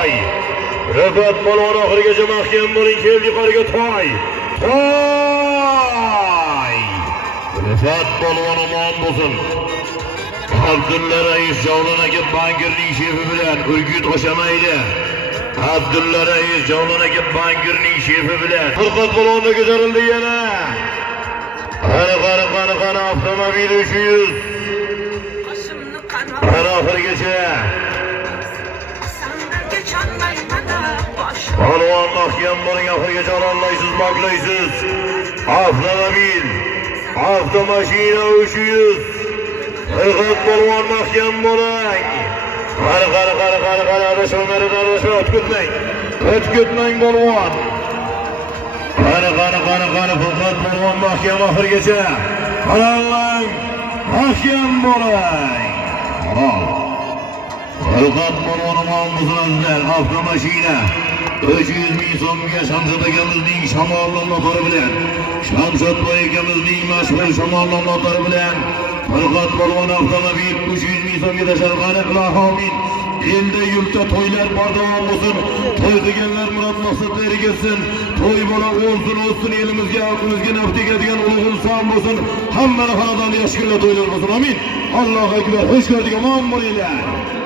Rifat polvon oxirigacha mahkam bo'ling, keldi yuqoriga toy. Toy! Rifat polvon omon bo'lsin. Abdulla Rais Javlon aka bankirning shefi bilan Urgut oshamaydi. Abdulla Rais Javlon aka bankirning shefi bilan Rifat polvonni ko'tarildi yana. Qani avtomobil 300. Qani oxirigacha. Polvon mahkam bo'ling, oxirigacha ololmaysiz, maqlaysiz. Avtomobil, avtomashina 300. Rifat polvon mahkam bo'ling. Qani adashmalardan o'tkutmang polvon. Qani Rifat polvon mahkam oxirigacha. Qarang, mahkam bo'ling. Rifat polvon o'zimizdan avtomashina 300 ming so'mga Shamshod akamizning shamolli motori bilan, Shamshod boy akamizning mashhur shamolli motori bilan Rifat polvon avtomobil 300 ming so'mga tasharqani ilohomin. Elda yurtda to'ylar bardavom bo'lsin, to'y qilganlar murod maqsadlariga yetsin, to'y bola o'lsin, elimizga, xalqimizga naf tegadigan ulug' inson bo'lsin, hamma xonadonda yaxshi kunlar to'ylar bo'lsin. Amin. Allohu akbar. Xush ko'rdik, omon bo'linglar.